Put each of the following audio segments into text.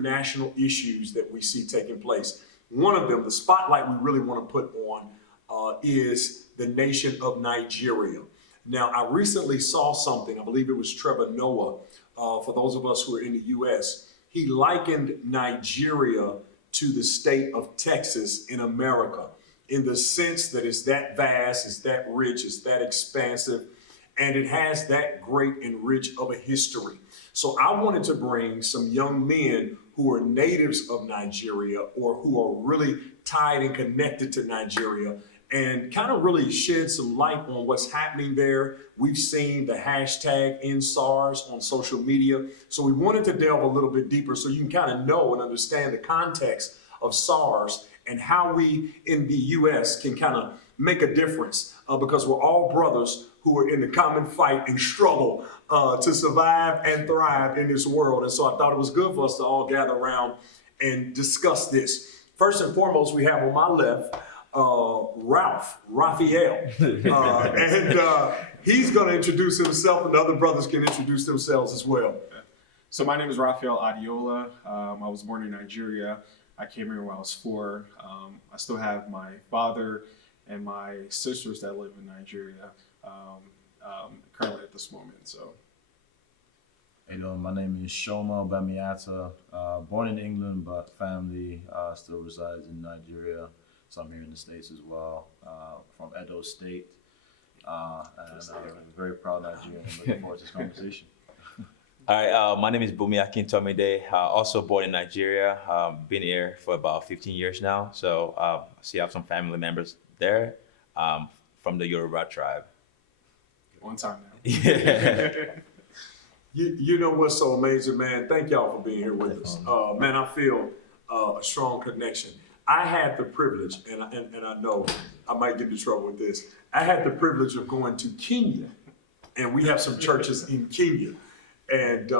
international issues that we see taking place. One of them, the spotlight we really want to put on, is the nation of Nigeria. Now, I recently saw something, I believe it was Trevor Noah, for those of us who are in the US. He likened Nigeria to the state of Texas in America, in the sense that it's that vast, it's that rich, it's that expansive, and it has that great and rich of a history. So I wanted to bring some young men who are natives of Nigeria or who are really tied and connected to Nigeria and kind of really shed some light on what's happening there. We've seen the hashtag #SARS on social media. So we wanted to delve a little bit deeper so you can kind of know and understand the context of SARS and how we in the US can kind of make a difference because we're all brothers who are in the common fight and struggle to survive and thrive in this world. And so I thought it was good for us to all gather around and discuss this. First and foremost, we have on my left, Raphael, and he's going to introduce himself, and the other brothers can introduce themselves as well. So my name is Raphael Adiola. I was born in Nigeria. I came here when I was 4. I still have my father and my sisters that live in Nigeria currently at this moment. So. Hey, my name is Shoma Bamiata, born in England, but family still resides in Nigeria. So I'm here in the States as well, from Edo State. And I'm a very proud Nigerian and looking forward to this conversation. All right, my name is Bumi Akintomide, also born in Nigeria. Been here for about 15 years now. So I see I have some family members there from the Yoruba tribe. One time now. Yeah. You know what's so amazing, man? Thank y'all for being here with us. Man, I feel a strong connection. I had the privilege, and I know I might get in trouble with this. I had the privilege of going to Kenya, and we have some churches in Kenya. And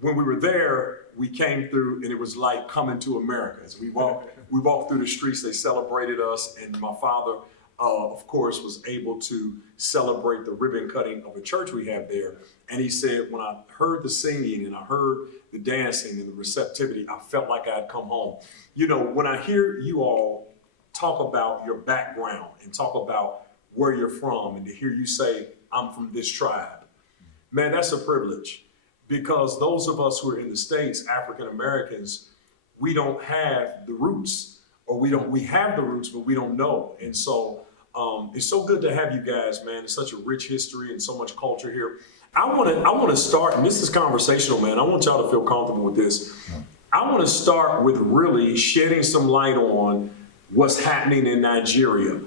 when we were there, we came through, and it was like coming to America. As we walked through the streets, they celebrated us, and my father, of course, was able to celebrate the ribbon cutting of a church we have there. And he said, when I heard the singing and I heard the dancing and the receptivity, I felt like I had come home. You know, when I hear you all talk about your background and talk about where you're from, and to hear you say, I'm from this tribe, man, that's a privilege. Because those of us who are in the States, African Americans, we don't have the roots, or we have the roots, but we don't know. And so it's so good to have you guys, man. It's such a rich history and so much culture here. I want to start, and this is conversational, man. I want y'all to feel comfortable with this. I want to start with really shedding some light on what's happening in Nigeria.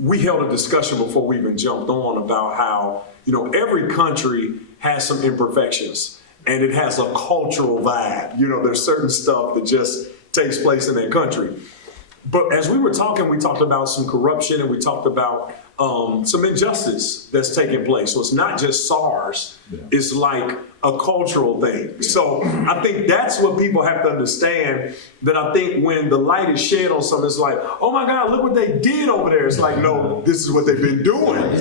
We held a discussion before we even jumped on about how, you know, every country has some imperfections and it has a cultural vibe. You know, there's certain stuff that just takes place in that country. But as we were talking, we talked about some corruption and we talked about some injustice that's taking place. So it's not just SARS, it's like a cultural thing. So I think that's what people have to understand, that I think when the light is shed on something, it's like, oh my God, look what they did over there. It's like, no, this is what they've been doing.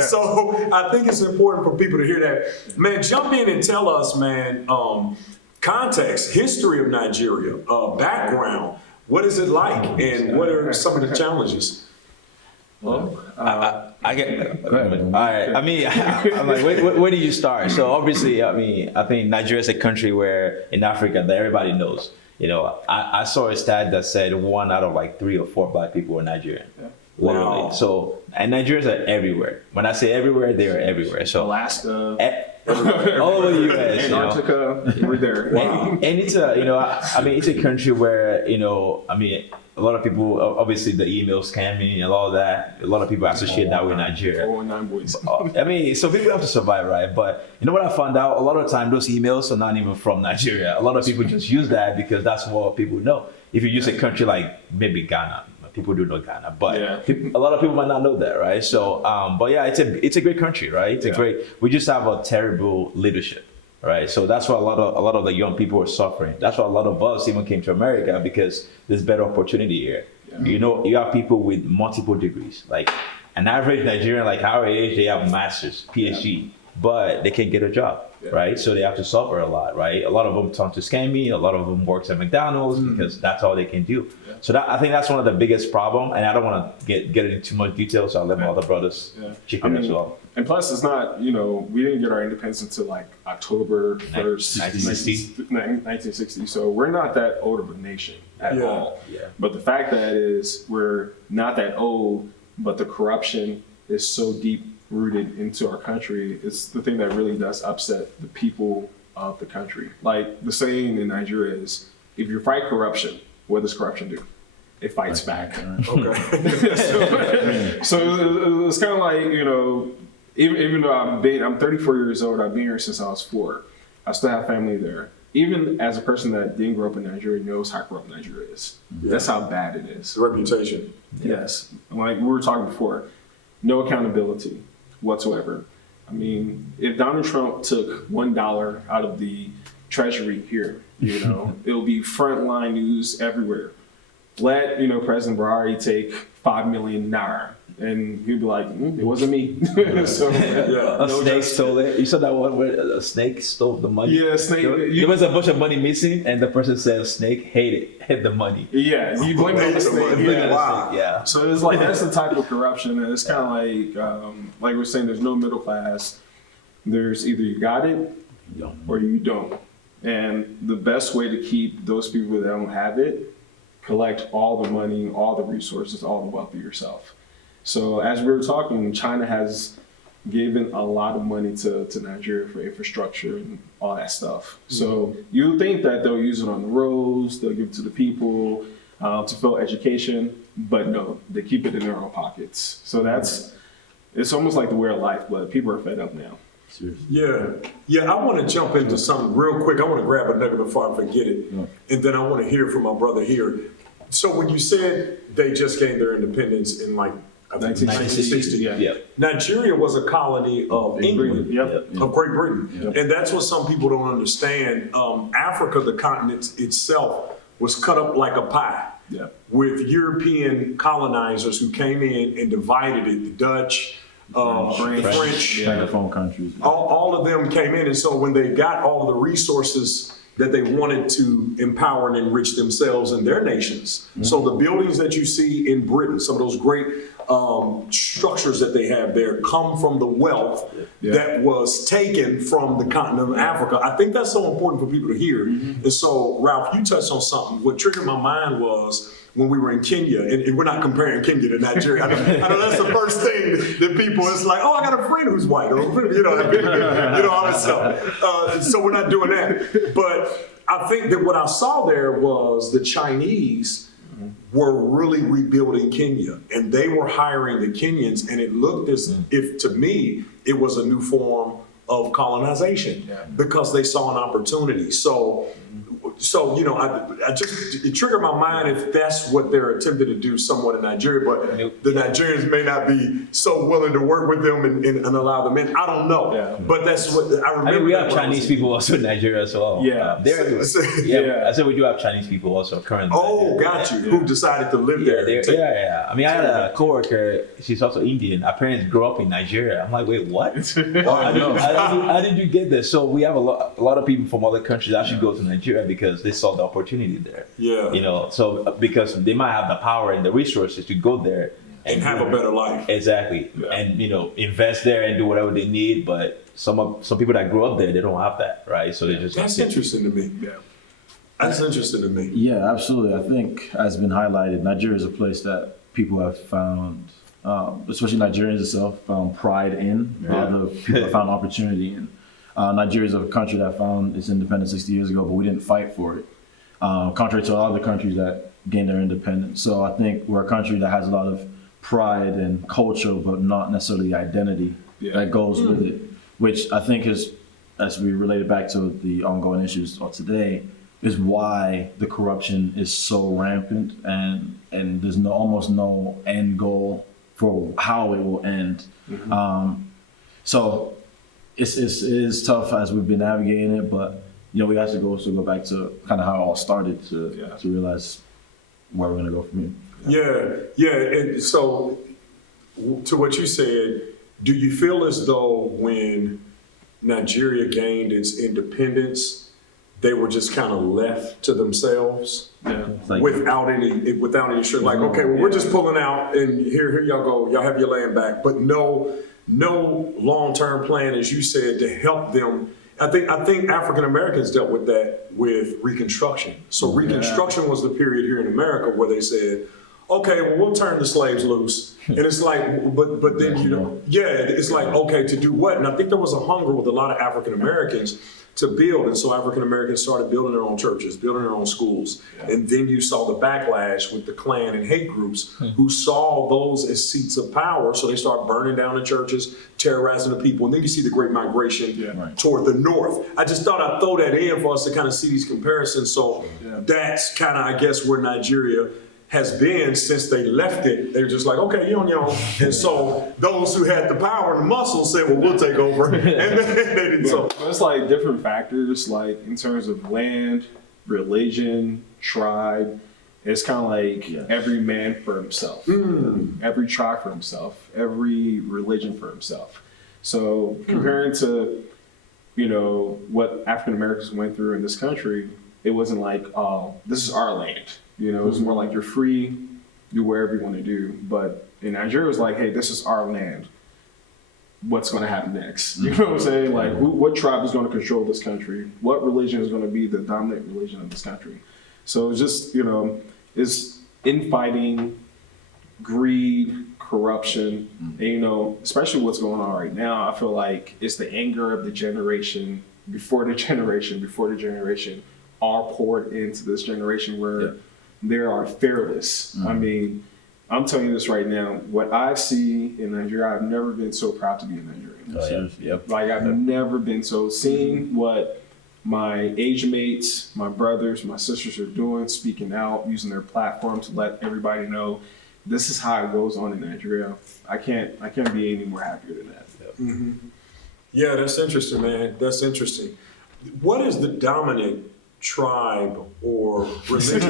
So I think it's important for people to hear that. Man, jump in and tell us, man, context, history of Nigeria, background. What is it like, and what are some of the challenges? Well, I get. Go ahead. All right. I mean, I'm like, where do you start? So obviously, I mean, I think Nigeria is a country where in Africa that everybody knows. You know, I saw a stat that said 1 out of like 3 or 4 Black people are Nigerian. Yeah. Literally. Wow. So, and Nigerians are everywhere. When I say everywhere, they are everywhere. So Alaska. All over the U.S. Antarctica, we're there. Wow. And it's a, you know, I mean, it's a country where, you know, I mean, a lot of people, obviously the email scamming and all of that, a lot of people associate that with Nigeria. 419 boys. I mean, so people have to survive, right? But you know what I found out? A lot of the time, those emails are not even from Nigeria. A lot of people just use that because that's what people know. If you use a country like maybe Ghana, people do know Ghana, but a lot of people might not know that, right? So, but yeah, it's a great country, right? It's a great. We just have a terrible leadership, right? So that's why a lot of the young people are suffering. That's why a lot of us even came to America, because there's better opportunity here. Yeah. You know, you have people with multiple degrees, like an average Nigerian, like our age, they have masters, PhD, but they can't get a job. right? So they have to suffer a lot, right? A lot of them turn to scamming. A lot of them works at McDonald's because that's all they can do. Yeah. So I think that's one of the biggest problem. And I don't want to get into too much detail, so I'll let my other brothers chip in as well. And plus, it's not, we didn't get our independence until like October 1st, 1960. So we're not that old of a nation at all. Yeah. But the fact that is we're not that old, but the corruption is so deep rooted into our country. It's the thing that really does upset the people of the country. Like the saying in Nigeria is, if you fight corruption, what does corruption do? It fights back. Okay. So it's kind of like, even though I'm 34 years old, I've been here since I was 4. I still have family there. Even as a person that didn't grow up in Nigeria knows how corrupt Nigeria is. Yeah. That's how bad it is. Reputation. Yes. Like we were talking before, no accountability whatsoever. I mean, if Donald Trump took $1 out of the treasury here, it'll be frontline news everywhere. Let, President Buhari take 5 million naira. And he'd be like, it wasn't me. So, A snake stole it. You saw that one where a snake stole the money? Yeah, snake. There was a bunch of money missing, and the person said a snake hid the money. Yeah, you blame it on the snake. Yeah. So it's like, that's the type of corruption. And it's kind of like we're saying, there's no middle class. There's either you got it or you don't. And the best way to keep those people that don't have it, collect all the money, all the resources, all the wealth of yourself. So as we were talking, China has given a lot of money to Nigeria for infrastructure and all that stuff. So you think that they'll use it on the roads, they'll give it to the people to fill education, but no, they keep it in their own pockets. So it's almost like the way of life, but people are fed up now. Yeah. I want to jump into something real quick. I want to grab a nugget before I forget it, and then I want to hear from my brother here. So when you said they just gained their independence in like 1960, yeah. Nigeria was a colony of England, of Great Britain, and that's what some people don't understand. Africa, the continent itself, was cut up like a pie. With European colonizers who came in and divided it. The Dutch, French, Francophone countries. all of them came in, and so when they got all the resources that they wanted to empower and enrich themselves and their nations. So the buildings that you see in Britain, some of those great structures that they have there come from the wealth that was taken from the continent of Africa. I think that's so important for people to hear. And so, Ralph, you touched on something. What triggered my mind was when we were in Kenya, and we're not comparing Kenya to Nigeria. I know that's the first thing that people, it's like, oh, I got a friend who's white, or, all this stuff. So we're not doing that. But I think that what I saw there was the Chinese were really rebuilding Kenya, and they were hiring the Kenyans, and it looked as if, to me, it was a new form of colonization because they saw an opportunity. So it triggered my mind if that's what they're attempting to do somewhat in Nigeria, but the Nigerians may not be so willing to work with them and allow them in. I don't know, but that's what I remember. I mean, we have Chinese people also in Nigeria as well. They're everywhere. I said we do have Chinese people also currently. Oh, got you. Who decided to live there? Yeah. I mean, I had a coworker. She's also Indian. Our parents grew up in Nigeria. I'm like, wait, what? How did you get there? So we have a lot of people from other countries actually go to Nigeria because they saw the opportunity there. So because they might have the power and the resources to go there and have a better life. Exactly. And invest there and do whatever they need. But some people that grew up there, they don't have that, right? So they just that's interesting to me. That's interesting to me. Yeah, absolutely. I think, as been highlighted, Nigeria is a place that people have found, especially Nigerians itself, found pride in. Other people have found opportunity in. Nigeria is a country that found its independence 60 years ago, but we didn't fight for it, contrary to a lot of the countries that gained their independence. So I think we're a country that has a lot of pride and culture, but not necessarily the identity that goes with it, which I think is, as we relate it back to the ongoing issues of today, is why the corruption is so rampant and there's almost no end goal for how it will end. So it is tough as we've been navigating it, but we have to go back to kind of how it all started to realize where we're going to go from here. And so to what you said, do you feel as though when Nigeria gained its independence, they were just kind of left to themselves without any sure, like, okay, well, we're just pulling out and here y'all go, y'all have your land back, but no long-term plan, as you said, to help them. I think African Americans dealt with that with Reconstruction. So Reconstruction was the period here in America where they said, okay, well, we'll turn the slaves loose. And it's like, but then, it's like, okay, to do what? And I think there was a hunger with a lot of African Americans to build. And so African Americans started building their own churches, building their own schools. And then you saw the backlash with the Klan and hate groups who saw those as seats of power. So they start burning down the churches, terrorizing the people. And then you see the Great Migration toward the north. I just thought I'd throw that in for us to kind of see these comparisons. So that's kind of, I guess, where Nigeria has been since they left it. They're just like, okay, you on your own. And so those who had the power and the muscle said, well, we'll take over. And then they did so. It's like different factors, like in terms of land, religion, tribe. It's kind of like every man for himself, every tribe for himself, every religion for himself. So comparing to, what African Americans went through in this country, it wasn't like, oh, this is our land. It was more like you're free, do whatever you want to do. But in Nigeria, it was like, hey, this is our land. What's going to happen next? You know what I'm saying? Like, what tribe is going to control this country? What religion is going to be the dominant religion of this country? So it's just, it's infighting, greed, corruption. And, especially what's going on right now, I feel like it's the anger of the generation before the generation all poured into this generation where they are fearless. I mean, I'm telling you this right now. What I see in Nigeria, I've never been so proud to be a Nigerian. Like, I've never been so seeing what my age mates, my brothers, my sisters are doing, speaking out, using their platform to let everybody know this is how it goes on in Nigeria. I can't be any more happier than that. Yeah, that's interesting, man. That's interesting. What is the dominant tribe or religion?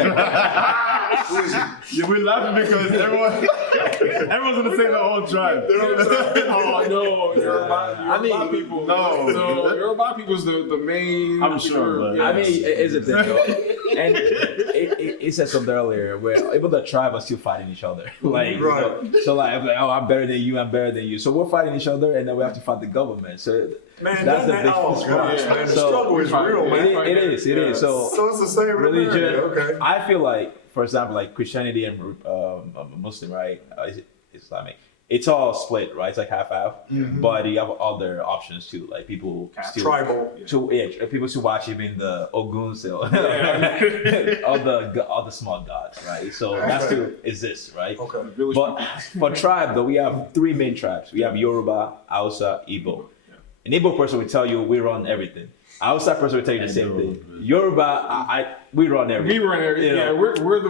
We're laughing because everyone's gonna say the whole tribe. Oh no, Yoruba people. No, Yoruba people's the main. I'm sure. I mean, it's a thing, though. And it said something earlier where even the tribe are still fighting each other. Like, so like, I'm like, oh, I'm better than you, I'm better than you. So we're fighting each other, and then we have to fight the government. So man, that's the big gosh, man, the struggle is real, man. It is. So it's the same religion. Okay. I feel like, for example, like Christianity and Muslim, right? Islamic. It's all split, right? It's like half-half. But you have other options too, like people still tribal. People still watch even the Ogun still, all the small gods, right? So that still exists, right? Okay. But for tribe though, we have three main tribes. We have Yoruba, Hausa, Igbo. An Igbo person will tell you we run everything. Hausa person will tell you the same thing. Yoruba, we run everything. We run everything. Yeah, we're the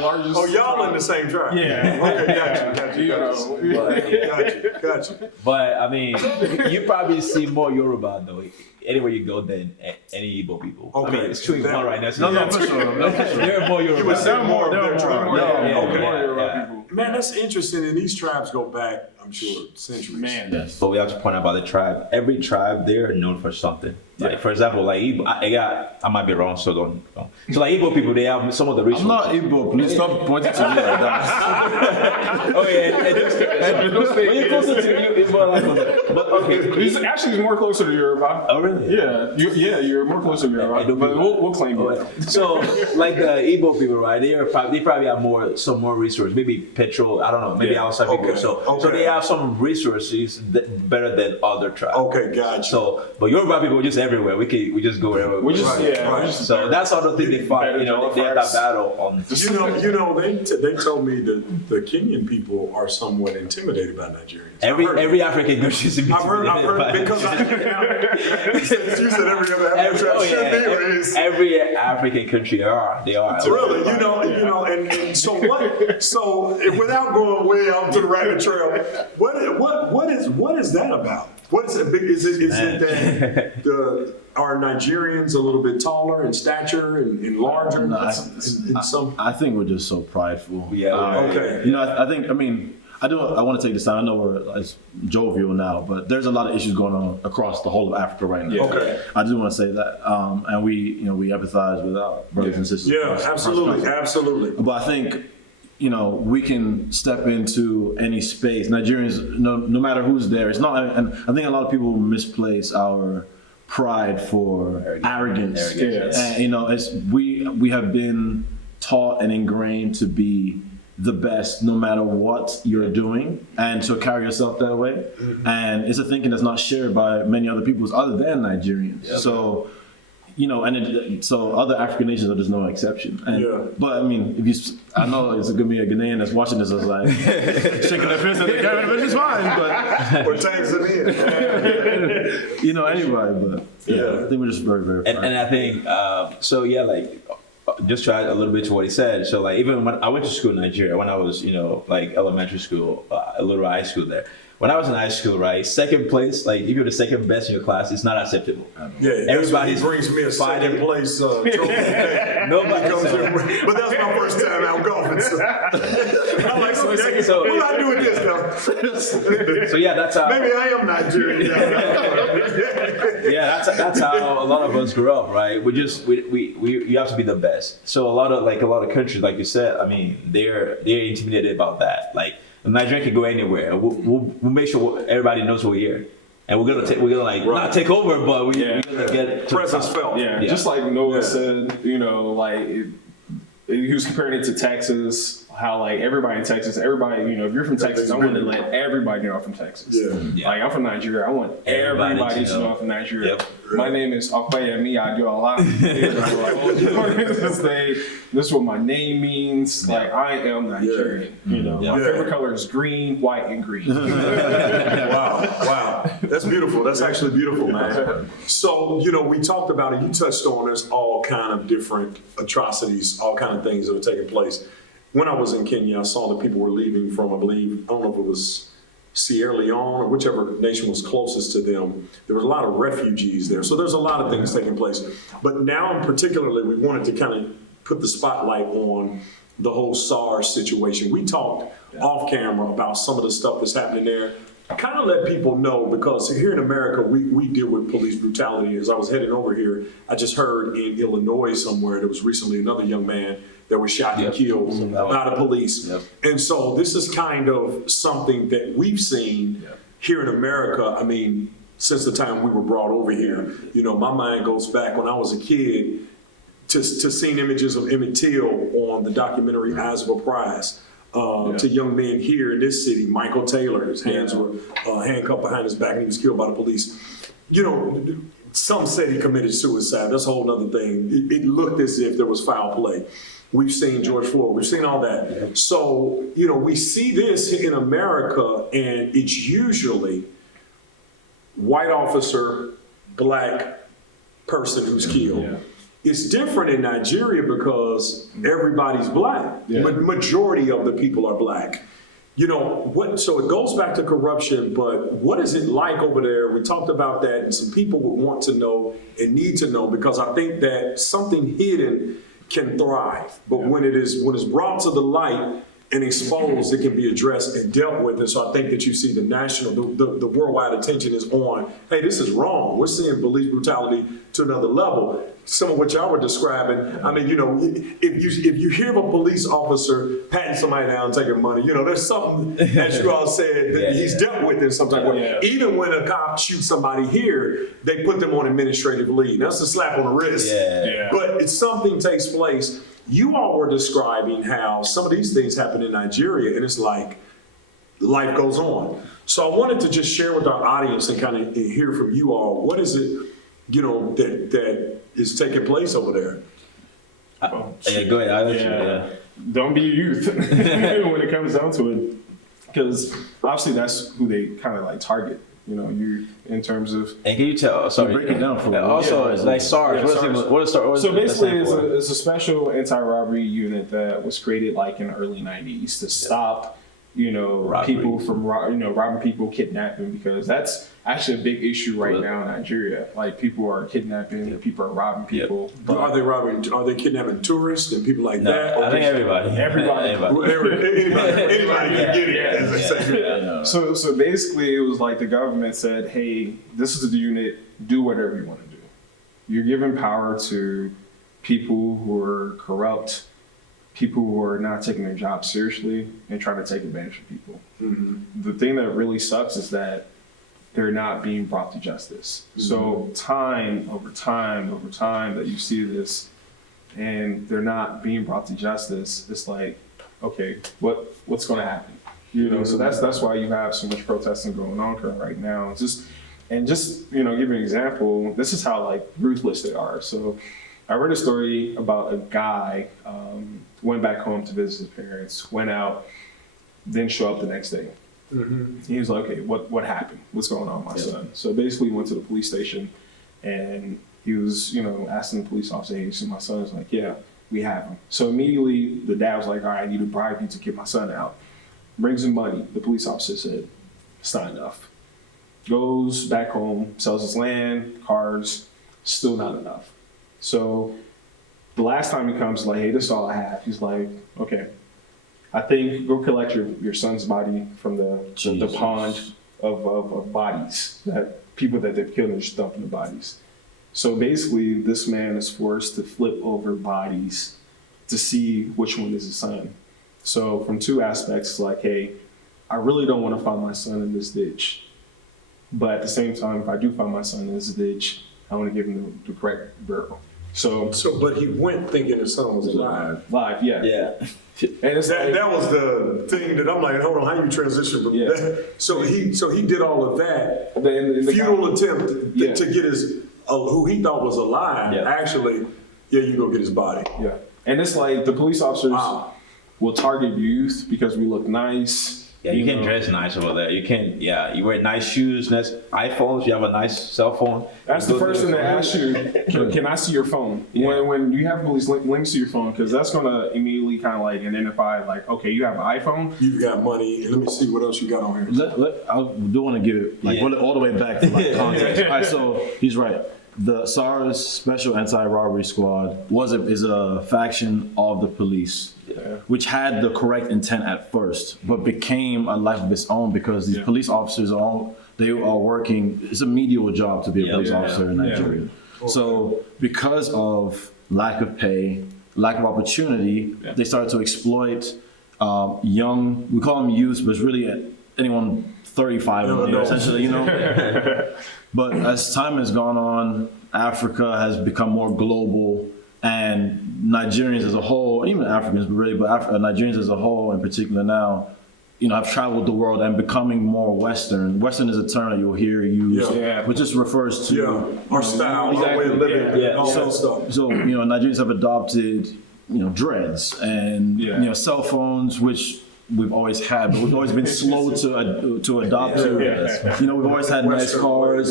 largest. Oh, y'all in the same tribe. Yeah. Okay, got you. But I mean, you probably see more Yoruba though anywhere you go than any Igbo people. Okay. I mean, it's 2 in 1 right now. So No, for sure. there are more Yoruba. You would say more of their tribe. Yoruba people. Man, that's interesting. And these tribes go back, I'm sure, centuries. Man, Yes. But we have to point out about the tribe. Every tribe there are known for something. Like, for example, like Igbo, I might be wrong, so don't. So like Igbo people, they have some of the resources. I'm not Igbo. Please stop pointing to me like that. Oh yeah, when you're closer to you, it's more like. But okay, he's actually more closer to Yoruba. Oh really? Yeah, you're more closer to Yoruba. But we'll claim you. So like the Igbo people, right? They probably have some more resources. Maybe petrol. I don't know. Maybe outside people. So they have some resources better than other tribes. Okay, gotcha. So, but Yoruba people just everywhere. We just go wherever. We just So that's how the thing they fight. They have that battle on. They told me that the Kenyan people are somewhat intimidated by Nigerians. Every African country is intimidated. I've heard because you said every other African every African country they are. Really, and so what? So without going way out to the rabbit trail, what is that about? What is it? Is it that are Nigerians a little bit taller in stature and larger? I think we're just so prideful. Yeah. Okay. I think. I mean, I want to take this time. I know we're it's jovial now, but there's a lot of issues going on across the whole of Africa right now. Yeah. Okay. I just want to say that, and we empathize with our brothers and sisters. Yeah, across the absolutely, country. absolutely. But I think, we can step into any space. Nigerians, no matter who's there, it's not. And I think a lot of people misplace our pride for arrogance. Yes. And, it's we have been taught and ingrained to be the best no matter what you're doing, and to carry yourself that way. Mm-hmm. And it's a thinking that's not shared by many other peoples other than Nigerians. Yep. So, so other African nations are just no exception. And, Yeah. But I mean, I know it's gonna be a Ghanaian that's watching this, is like shaking their fist at the camera, but it's fine. But What time's it in? anybody. But Yeah. I think we're just very, very. And I think just to add a little bit to what he said. So like even when I went to school in Nigeria, when I was elementary school, a little high school there. When I was in high school, right, second place, like if you're the second best in your class, it's not acceptable. Yeah, Everybody's he brings me a second fighting. place trophy. Nobody. But that's my first time out golfing. So. I'm like, okay, So- what do I do with this now? So yeah, that's how. Maybe I am Nigerian. Yeah, that's how a lot of us grew up, right? You have to be the best. So a lot of countries, like you said, I mean, they're intimidated about that. Like Nigeria can go anywhere. And we'll make sure everybody knows we're here, and we're gonna not take over, but we're gonna get to Presence the top. felt. Yeah, Yeah. just like Noah Yeah. said, he was comparing it to Texas. How like everybody in Texas, if you're from Texas, I want to let everybody know I'm from Texas. Yeah. Yeah. Like I'm from Nigeria, I want everybody to know I'm from Nigeria. Yep. My name is Okoyemi Adeola. This is what my name means. Like I am Nigerian. My favorite color is green, white, and green. Wow. That's beautiful. That's actually beautiful, man. So, we talked about it. You touched on there's all kind of different atrocities, all kind of things that are taking place. When I was in Kenya, I saw that people were leaving from, I don't know if it was Sierra Leone or whichever nation was closest to them. There was a lot of refugees there. So there's a lot of things taking place. But now particularly, we wanted to kind of put the spotlight on the whole SARS situation. We talked off camera about some of the stuff that's happening there. Kind of let people know, because here in America, we deal with police brutality. As I was heading over here, I just heard in Illinois somewhere, there was recently another young man that was shot and killed by the police. Yep. And so this is kind of something that we've seen here in America. I mean, since the time we were brought over here, my mind goes back when I was a kid to seeing images of Emmett Till on the documentary Eyes of a Prize. To young men here in this city, Michael Taylor, his hands were handcuffed behind his back and he was killed by the police. Some said he committed suicide. That's a whole other thing. It looked as if there was foul play. We've seen George Floyd. We've seen all that. Yeah. So, we see this in America, and it's usually white officer, black person who's killed. Yeah. It's different in Nigeria because everybody's black. Yeah. Majority of the people are black. So it goes back to corruption, but what is it like over there? We talked about that, and some people would want to know and need to know, because I think that something hidden can thrive, but when it's brought to the light and exposed, it can be addressed and dealt with. And so I think that you see the worldwide attention is on, hey, this is wrong. We're seeing police brutality to another level. Some of what y'all were describing, I mean, if you hear of a police officer patting somebody down, taking money, there's something, as you all said, that he's dealt with in some type of way. Even when a cop shoots somebody here, they put them on administrative leave. That's a slap on the wrist. But it's something takes place. You all were describing how some of these things happen in Nigeria, and it's like life goes on. So I wanted to just share with our audience and kind of hear from you all, what is it, that is taking place over there? Go ahead. I'll let you. Don't be a youth when it comes down to it, because obviously that's who they kind of like target. You in terms of. And can you tell? Sorry, break it down for me. Also, like SARS. What is SARS? So basically, it's a special anti-robbery unit that was created like in the early '90s to stop Robbery. people from robbing people, kidnapping, because that's actually a big issue right now in Nigeria. Like people are kidnapping, people are robbing people. But Are they kidnapping tourists and people like No, that? Or I think everybody. Everybody. Anybody can get it, as they say. Yeah. So basically, it was like the government said, "Hey, this is the unit. Do whatever you want to do. You're giving power to people who are corrupt, people who are not taking their job seriously, and trying to take advantage of people." The thing that really sucks is that they're not being brought to justice. So time over time that you see this, and they're not being brought to justice, it's like, okay, what's going to happen? So that's why you have so much protesting going on right now. Just give you an example. This is how like ruthless they are. So I read a story about a guy went back home to visit his parents, went out, didn't show up the next day. He was like, okay, what happened? What's going on with my son? So basically he went to the police station and he was, asking the police officer, hey, you see my son? He's like, yeah, we have him. So immediately the dad was like, all right, I need to bribe you to get my son out. Brings him money. The police officer said, it's not enough. Goes back home, sells his land, cars, still not enough. So the last time he comes, like, hey, this is all I have. He's like, okay, I think go collect your son's body from the pond of bodies, that people that they've killed and just dumping the bodies. So basically, this man is forced to flip over bodies to see which one is his son. So from two aspects, like, hey, I really don't want to find my son in this ditch. But at the same time, if I do find my son in this ditch, I want to give him the correct burial. But he went thinking his son was alive. Live, yeah. Yeah. And it's That was the thing that I'm like, hold on, how you transition from that? So he did all of that the futile guy, attempt to get his who he thought was alive. Yeah. Actually, you go get his body. Yeah, and it's like the police officers will target youth because we look nice. Yeah, you can dress nice over there. You wear nice shoes, nice iPhones, you have a nice cell phone. That's the first thing they ask you, can I see your phone? Yeah. When you have police links to your phone, because that's going to immediately kind of like identify, like, okay, you have an iPhone. You got money. Let me see what else you got on here. I do want to give it like all the way back to like context. All right, so he's right. The SARS Special Anti-Robbery Squad is a faction of the police, which had the correct intent at first, but became a life of its own because these police officers are working. It's a medial job to be a police officer in Nigeria. Okay. So because of lack of pay, lack of opportunity, they started to exploit young. We call them youths, but it's really anyone 35 and older, essentially, But as time has gone on, Africa has become more global, and Nigerians as a whole, even Africans, but Nigerians as a whole in particular now, have traveled the world and becoming more Western. Western is a term that you'll hear used, which just refers to our style, our way of living, all that stuff. So Nigerians have adopted dreads and cell phones, which we've always had, but we've always been slow to adopt to. We've always had nice cars.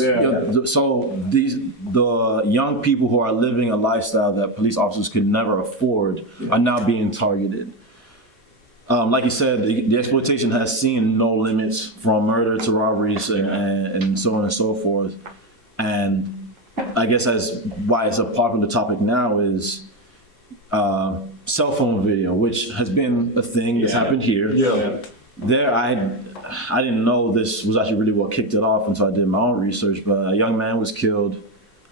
So the young people who are living a lifestyle that police officers could never afford are now being targeted. Like you said, the exploitation has seen no limits, from murder to robberies and so on and so forth. And I guess why it's a popular topic now is cell phone video, which has been a thing that's happened here. There, I didn't know this was actually really what kicked it off until I did my own research, but a young man was killed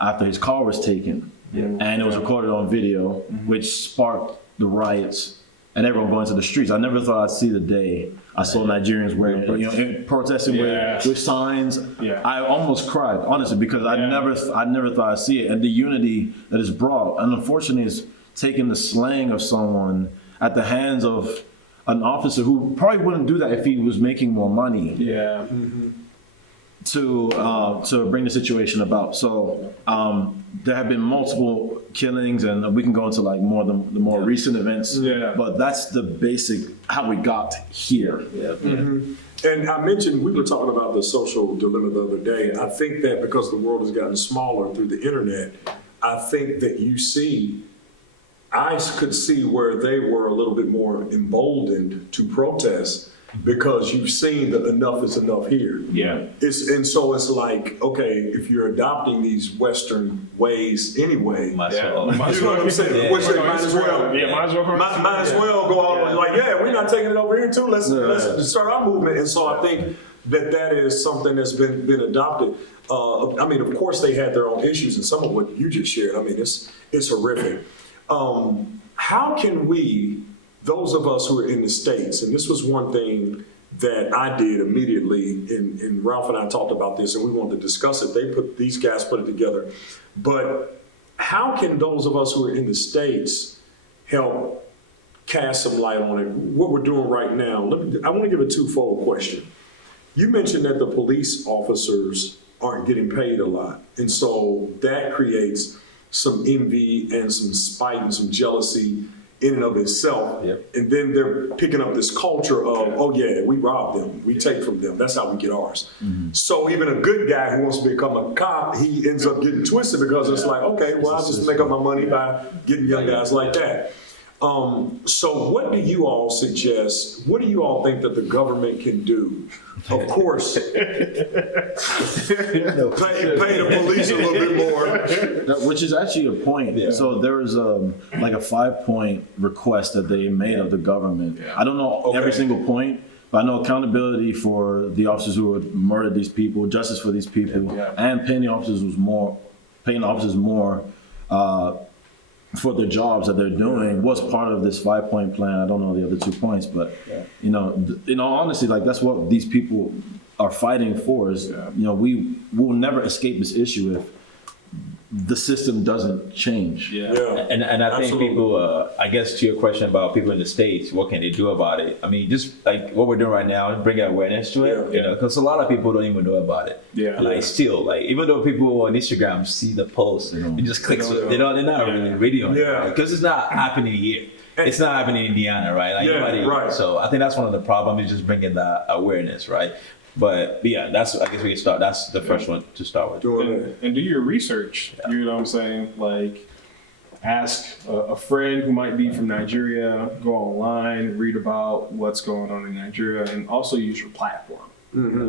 after his car was taken. And it was recorded on video, which sparked the riots and everyone going to the streets. I never thought I'd see the day I saw Nigerians wearing, protesting with signs. I almost cried, honestly, because I never thought I'd see it. And the unity that is brought, and unfortunately is taking the slaying of someone at the hands of an officer who probably wouldn't do that if he was making more money. To bring the situation about. So there have been multiple killings, and we can go into like the more recent events. But that's the basic how we got here. And I mentioned, we were talking about the social dilemma the other day. I think that because the world has gotten smaller through the internet, I think that I could see where they were a little bit more emboldened to protest because you've seen that enough is enough here. Yeah. So it's like, okay, if you're adopting these Western ways anyway, Might as Yeah. well. you know what I'm saying? Which they might as well. Yeah, might as well. Might as well go out and like, yeah, we're not taking it over here too. Let's start our movement. And so I think that is something that's been adopted. I mean, of course, they had their own issues, and some of what you just shared. I mean, it's horrific. How can we, those of us who are in the States, and this was one thing that I did immediately, and Ralph and I talked about this, and we wanted to discuss it. These guys put it together. But how can those of us who are in the States help cast some light on it? What we're doing right now, I want to give a twofold question. You mentioned that the police officers aren't getting paid a lot. And so that creates some envy and some spite and some jealousy in and of itself. Yep. And then they're picking up this culture of, oh yeah, we rob them, we take from them, that's how we get ours. So even a good guy who wants to become a cop, he ends up getting twisted because it's like, okay, well, I'll just make up my money by getting young guys like that. So what do you all suggest? What do you all think that the government can do? Of course, pay the police a little bit more. Which is actually a point. Yeah. So there was like a 5-point request that they made of the government. Yeah. I don't know every single point, but I know accountability for the officers who had murdered these people, justice for these people, and paying the officers more for the jobs that they're doing was part of this 5-point plan. I don't know the other 2 points, but you know, in all honesty, like that's what these people are fighting for. Is you know, we will never escape this issue if the system doesn't change. Yeah. And I think Absolutely. people, I guess to your question about people in the States, what can they do about it? I mean, just like what we're doing right now, bring awareness to it, you know, because a lot of people don't even know about it. Yeah. Like still, like even though people on Instagram see the post, it just clicks, they're not really ready on it, because it's not happening here. It's not happening in Indiana, right? Like nobody. right. So I think that's one of the problems, is just bringing that awareness, right? But yeah, I guess we can start. That's the first one to start with. Doing it. And do your research. You know what I'm saying? Like, ask a friend who might be from Nigeria, go online, read about what's going on in Nigeria, and also use your platform,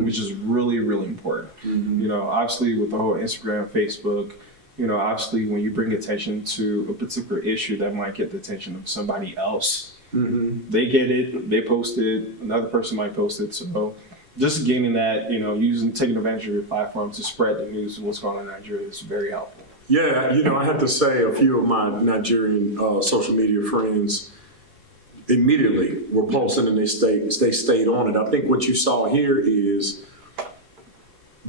which is really, really important. You know, obviously with the whole Instagram, Facebook, you know, obviously when you bring attention to a particular issue that might get the attention of somebody else, they get it, they post it, another person might post it. So just gaining that, you know, taking advantage of your platform to spread the news of what's going on in Nigeria is very helpful. Yeah, you know, I have to say a few of my Nigerian social media friends immediately were posting and they stayed on it. I think what you saw here is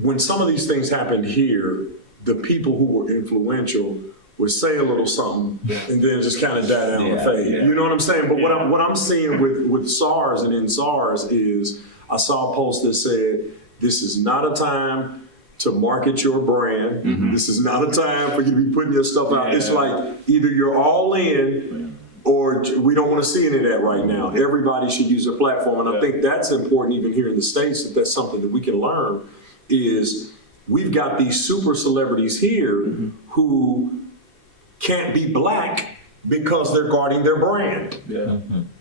when some of these things happened here, the people who were influential would say a little something and then just kind of die down and fade. You know what I'm saying? But what I'm seeing with SARS and in SARS is I saw a post that said, this is not a time to market your brand. This is not a time for you to be putting your stuff out. It's like either you're all in or we don't want to see any of that right now. Everybody should use their platform. And I think that's important even here in the States, that's something that we can learn is we've got these super celebrities here who can't be black because they're guarding their brand.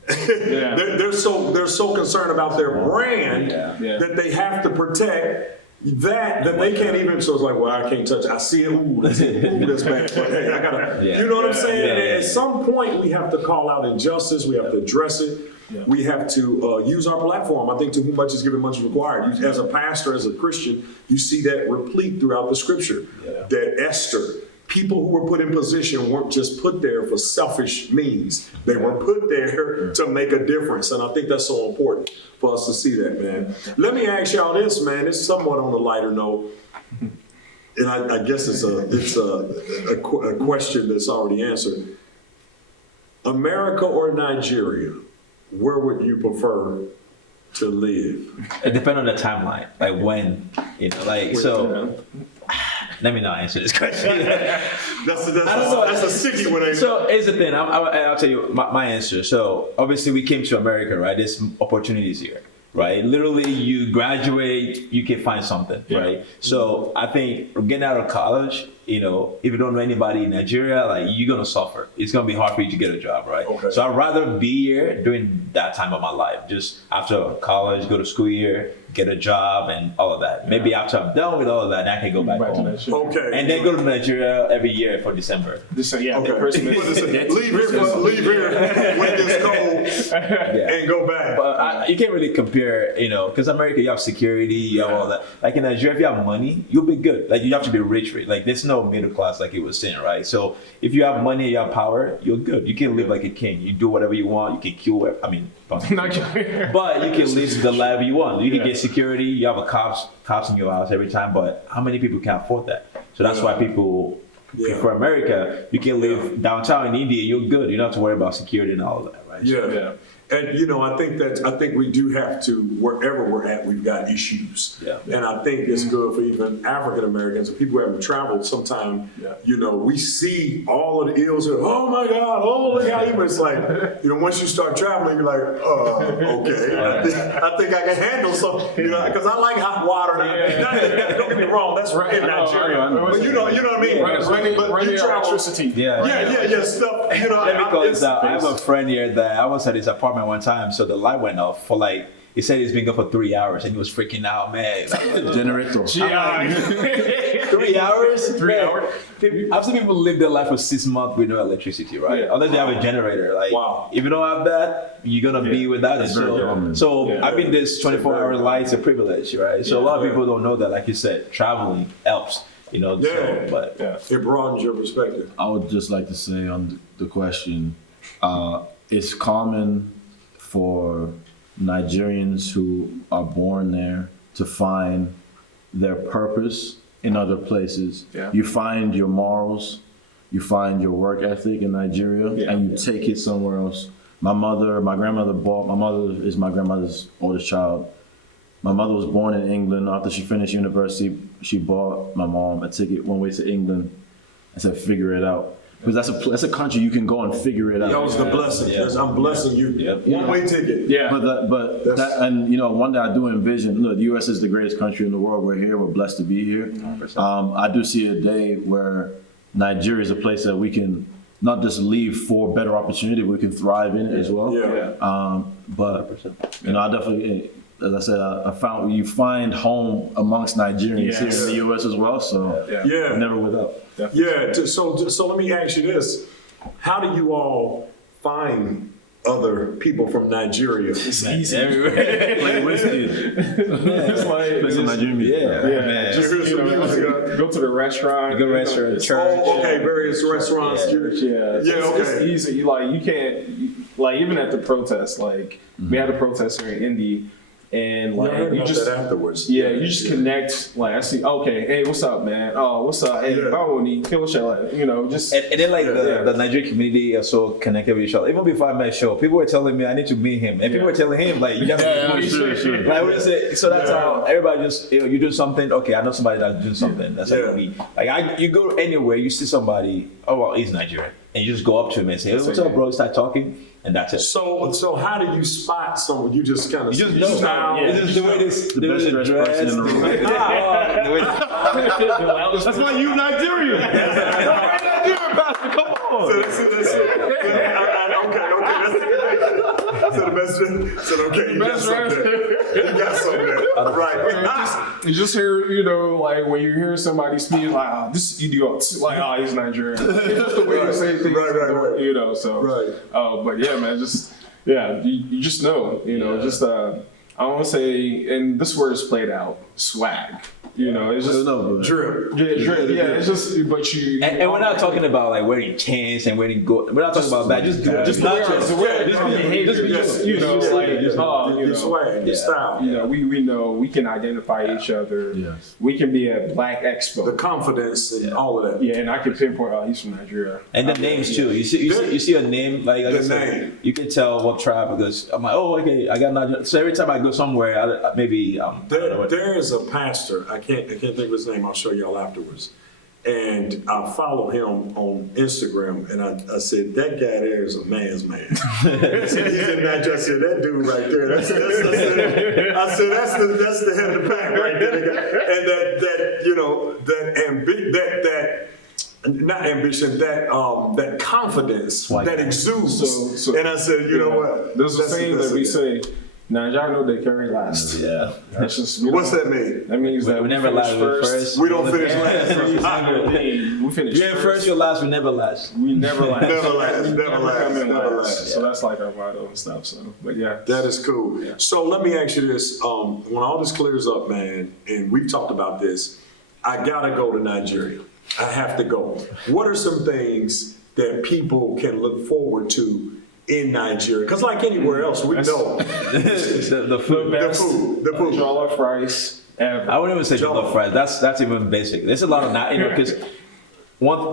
They're so concerned about their brand that they have to protect that they can't even. So it's like, well, I can't touch it. I see it. Ooh, that's bad. But hey, I gotta. You know what I'm saying? At some point, we have to call out injustice. We have to address it. We have to use our platform. I think to whom much is given, much is required. As a pastor, as a Christian, you see that replete throughout the Scripture. That Esther. People who were put in position weren't just put there for selfish means. They were put there to make a difference. And I think that's so important for us to see that, man. Let me ask y'all this, man. It's somewhat on a lighter note. And I guess it's a question that's already answered. America or Nigeria, where would you prefer to live? It depends on the timeline, like when, you know, like so. Let me not answer this question. That's a sticky one, ain't it? So here's the thing. I'll tell you my answer. So obviously we came to America, right? There's opportunities here. right? Literally, you graduate, you can find something, right? So I think getting out of college, you know, if you don't know anybody in Nigeria, like you're gonna suffer. It's gonna be hard for you to get a job, right? Okay. So I'd rather be here during that time of my life, just after college, go to school here, get a job, and all of that. Maybe after I'm done with all of that, I can go back home. Okay. And then go to Nigeria every year for December. Okay. Christmas. Leave here when it's cold and go back. But you can't really compare, you know, because America, you have security, you have all that. Like in Nigeria, if you have money, you'll be good. Like you have to be rich. Like there's no middle class, like he was saying, right? So if you have money, you have power, you're good. You can live like a king. You do whatever you want. You can kill. I mean, but you can live the life you want. You can get security. You have a cops in your house every time. But how many people can afford that? So that's why people prefer America. You can live downtown in India. You're good. You don't have to worry about security and all of that, right? Yeah. And you know, I think we do have to, wherever we're at, we've got issues. Yeah. And I think it's good for even African Americans and people who haven't traveled sometime, you know, we see all of the ills here. Oh my God, oh look how even it's like, you know, once you start traveling, you're like, okay, I think I can handle something, you know, because I like hot water. Don't get me wrong, that's right in Nigeria. But you know what I mean? Running electricity. Yeah, stuff, you know. Let me call this out. I have a friend here that I was at his apartment one time, so the light went off for like, he said he's been gone for 3 hours and he was freaking out, man. Generator. 3 hours? 3 hours? I've seen people live their life for 6 months with no electricity, right? Unless they have a generator. Like, if you don't have that, you're gonna be without it. So I mean, this 24-hour light's a privilege, right? So a lot of people don't know that. Like you said, traveling helps. You know, it broadens your perspective. I would just like to say on the question, it's common for Nigerians who are born there to find their purpose in other places. You find your morals, you find your work ethic in Nigeria, and you take it somewhere else. My mother is my grandmother's oldest child. My mother was born in England. After she finished university, she bought my mom a ticket one way to England and said, figure it out. Because that's a country you can go and figure it out. That was the blessing. I'm blessing you. One-way ticket. And you know, one day I do envision. Look, the U.S. is the greatest country in the world. We're here. We're blessed to be here. I do see a day where Nigeria is a place that we can not just leave for better opportunity, but we can thrive in it as well. But you know, I definitely. As I said, you find home amongst Nigerians here in the U.S. as well. So never without. So let me ask you this: how do you all find other people from Nigeria? It's easy. Everywhere. Like whiskey. It's like Nigerian music. Go to the restaurant. Go restaurant, church. Various restaurants. It's easy. You can't, like, even at the protest, like, we had a protest here in Indy. And like you just afterwards. You just connect. Like I see, okay, hey, what's up, man? Oh, what's up? Hey, you know, just and then like the Nigerian community are so connected with each other. Even before I met Show, people were telling me I need to meet him, and people were telling him like you got to meet him. Like what is it? So that's how everybody just you do something. Okay, I know somebody that's doing something. That's how you meet. Like you go anywhere, you see somebody. Oh well, he's Nigerian, and you just go up to him and say, hey, "What's up, bro?" Start talking. And that's it. So how do you spot someone? You just kind of know. It's just the way the best dressed person in the room. That's why you Nigerian. Nigerian pastor, come on. You got something there. Right. You just hear, you know, like when you hear somebody speak, like, this idiot, like, he's Nigerian. It's the way you say things, you know, so. But yeah, man, you just know, you know, I want to say, and this word is played out, swag. You know, it's just drip. Yeah, it's just, but you. And we're not talking about like wearing chains and wearing gold. We're not talking about that. Just natural. Just you know, like swag, your style. You know, we know we can identify each other. Yes. We can be at Black Expo. The confidence and all of that. Yeah, and I can pinpoint. He's from Nigeria. And the names too. You see a name like I said, you can tell what tribe because I'm like, oh, okay, I got Nigeria. So every time I go somewhere, maybe there is a pastor. I can't think of his name. I'll show y'all afterwards. And I follow him on Instagram, and I said, that guy there is a man's man. He said, not just said, that dude right there. I said, that's the head of the pack right there. And not ambition, that confidence that exudes. So- and I said, you know what? There's a That's- saying that's that we it. say, now y'all know they carry last. Yeah. That's just, What's that mean? That means that We we never finish last first. We don't finish last. We finish You're in first, you're last, we never last. We never last. Never last, We never last, come in never last. last. So that's like our motto and stuff. So, but yeah. That is cool. So let me ask you this. When all this clears up, man, and we've talked about this, I gotta go to Nigeria. I have to go. What are some things that people can look forward to in Nigeria? Because like anywhere else, we know The food. the food. Jollof rice ever. I wouldn't even say Jollof. jollof fries. That's even basic. There's a lot of because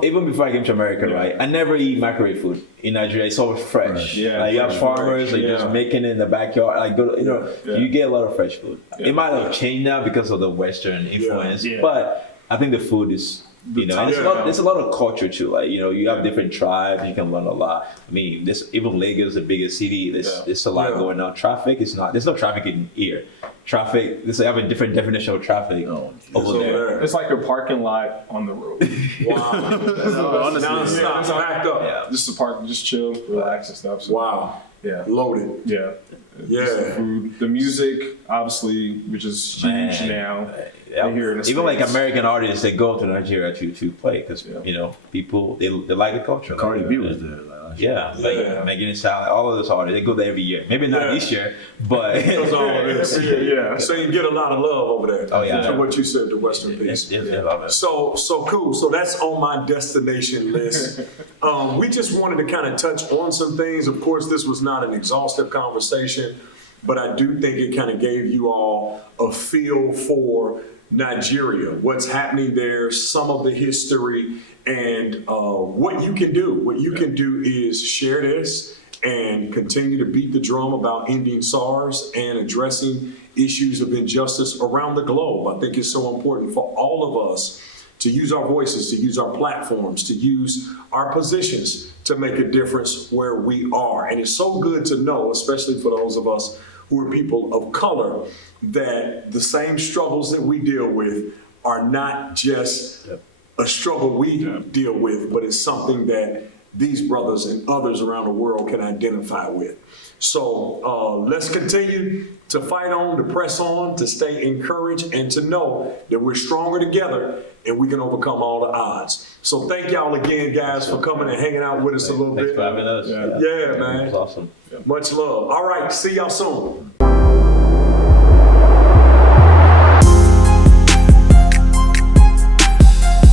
even before I came to America, right, I never eat microwave food in Nigeria. It's always fresh. Yeah, Like you have fresh, farmers, like yeah. just making it in the backyard. Like Yeah. you get a lot of fresh food. Yeah. It might have changed now because of the Western influence, Yeah. but I think the food is. And it's a lot of culture too. Like you have different tribes. You can learn a lot. I mean, even Lagos, the biggest city. There's a lot Yeah. going on. Traffic is not. There's no traffic in here. Traffic. They have a different definition of traffic over there. It's like a parking lot on the road. Wow. honestly, Non-stop, backed up. Yeah. Just to park, just chill, relax and stuff. So, Wow. yeah. Loaded. Yeah. Yeah. Just the food, the music, obviously, which is huge Man. now. Yeah. Here in the Even like States. American artists, they go to Nigeria to play because people they like the culture. Cardi Like, B was there. Like, Yeah, like Yeah. Megan Thee Stallion, all of those artists, they go there every year. Maybe not Yeah. this year, but Because all of this. Yeah. So you get a lot of love over there. Oh, yeah. To what you said, the Western piece. they love it. So cool. So that's on my destination list. We just wanted to kind of touch on some things. Of course, this was not an exhaustive conversation, but I do think it kind of gave you all a feel for Nigeria, what's happening there, some of the history, and what you can do. What you can do is share this and continue to beat the drum about ending SARS and addressing issues of injustice around the globe. I think it's so important for all of us to use our voices, to use our platforms, to use our positions to make a difference where we are. And it's so good to know, especially for those of us who are people of color, that the same struggles that we deal with are not just a struggle we deal with, but it's something that these brothers and others around the world can identify with. So let's continue to fight on, to press on, to stay encouraged, and to know that we're stronger together and we can overcome all the odds. So thank y'all again, guys, for coming and hanging out with us a little Thanks bit. for having us. Yeah, man. It's awesome. Much love. All right, see y'all soon.